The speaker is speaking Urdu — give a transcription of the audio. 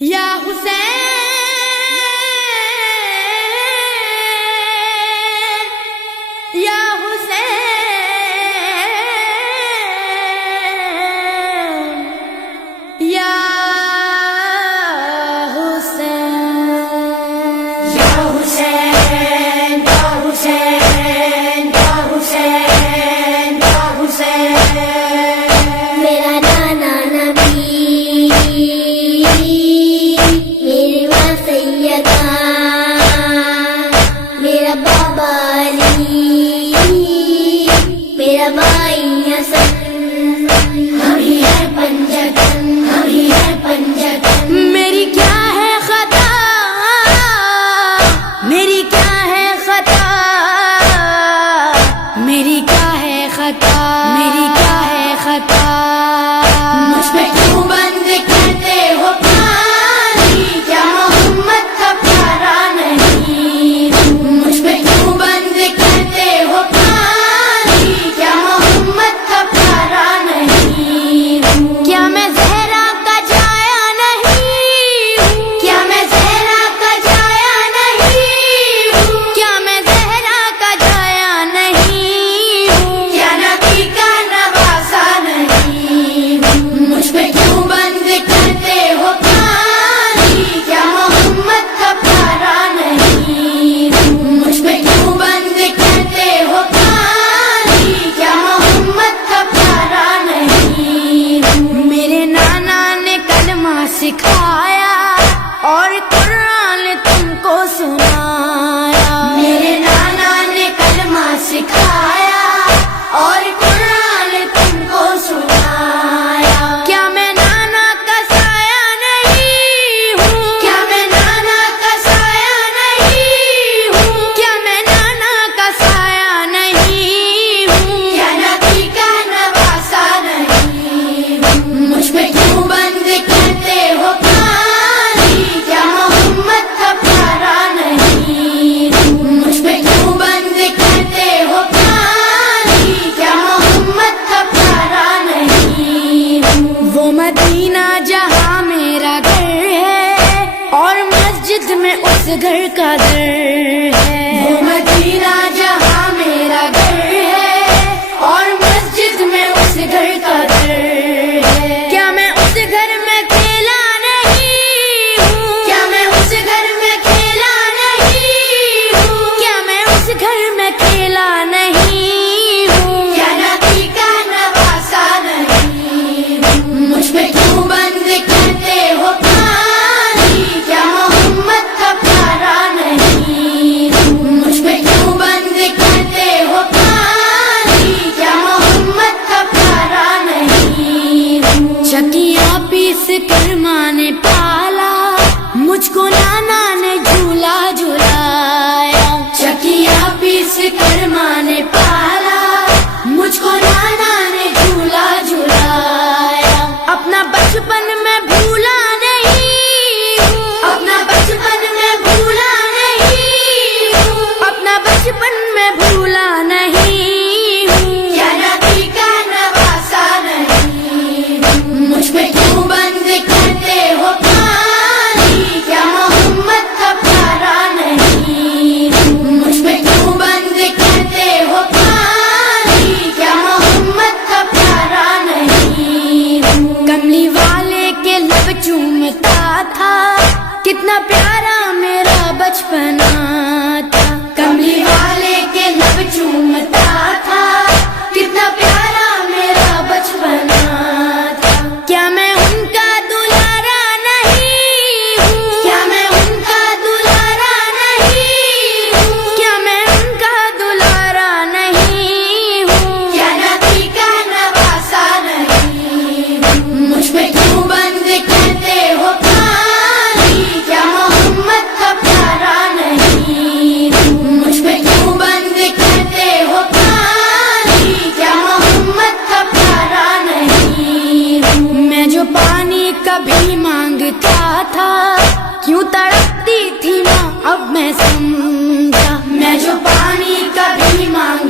یا حسین یا حسین یا حسین یا حسین یا حسین یا حسین یا حسین میرا نانا نبی میری ماں سیدہ میرا بابا علی میرا بھائی حسن ہم ہی ہے پنجتن ہم ہی ہے پنجتن میری کیا ہے خطا میری کیا ہے خطا میری کیا ہے خطا میری کیا ہے خطا مجھ پہ کیوں بند کرتے ہو پانی کیا محمد کا پیارا نہیں مجھ پہ کیوں بند کرتے ہو پانی کیا محمد کا پیارا نہیں کیا میں زہرا کا جایا نہیں کیا میں زہرا کا جایا نہیں کیا میں زہرا کا جایا نہیں کیا نبی کا نواسا نہیں مجھ پہ کیوں بند کرتے ہو پانی کیا محمد کا پیارا نہیں مجھ پہ کیوں بند کرتے ہو پانی کیا محمد کا پیارا نہیں میرے نانا نے کلمہ سکھایا اور قرآن تم کو سنایا میرے نانا نے کلمہ سکھایا اور قرآن تم کو سنایا کیا میں نانا کا سایہ نہیں ہوں کیا میں نانا کا سایہ نہیں ہوں کیا میں نانا کا سایہ نہیں ہوں کیا نبی کا نواسا نہیں مجھ پہ کیوں بند کرتے ہو پانی کیا محمد کا پیارا نہیں مجھ پہ کیوں بند کرتے ہو پانی کیا محمد کا پیارا نہیں وہ مدینہ جہاں میرا گھر ہے اور مسجد میں اس گھر کا در ہے وہ مدینہ جہاں میرا گھر ہے اور مسجد میں اس گھر کا در ہے کیا میں اس گھر میں کھیلا نہیں ہوں کیا میں اس گھر میں کھیلا نہیں ہوں کیا میں اس گھر میں کھیلا نہیں ہوں کیا نبی کا نواسا نہیں مجھ پہ کیوں بند کرتے ہو پانی کیا محمد کا پیارا نہیں مجھ پہ کیوں بند کرتے ہو پانی کیا محمد کا پیارا نہیں چکیاں پیس کر ماں نے پالا مجھ کو نانا نے جھولا جھلایا چکیا پیس کر ماں نے پالا مجھ کو نانا نے جھولا جھلایا اپنا بچپن میں بھولا نہیں ہوں اپنا بچپن میں بھولا نہیں ہوں اپنا بچپن میں بھولا نہیں ہوں کیا نبی کا نواسا نہیں مجھ پہ کیوں بند کرتے ہو پانی کیا محمد کا پیارا نہیں مجھ پہ کیوں بند کرتے ہو پانی کیا محمد کا پیارا نہیں کملی والے کے لب چومتا تھا کتنا پیارا میرا بچپنا تھا کملی والے کے لب چومتا تھا کتنا پیارا میرا بچپنا تھا کیا میں ان کا دلارا نہیں ہوں کیا میں ان کا دلارا نہیں ہوں کیا میں ان کا دلارا نہیں ہوں کیا نبی کا نواسا نہیں مجھ پہ کیوں بند کرتے ہو پانی کیا محمد کا پیارا نہیں مجھ پہ کیوں بند کرتے ہو پانی کیا محمد کا پیارا نہیں میں جو پانی کبھی مانگتا تھا کیوں تڑپتی تھی ماں اب میں سمجھا میں جو پانی کبھی مانگ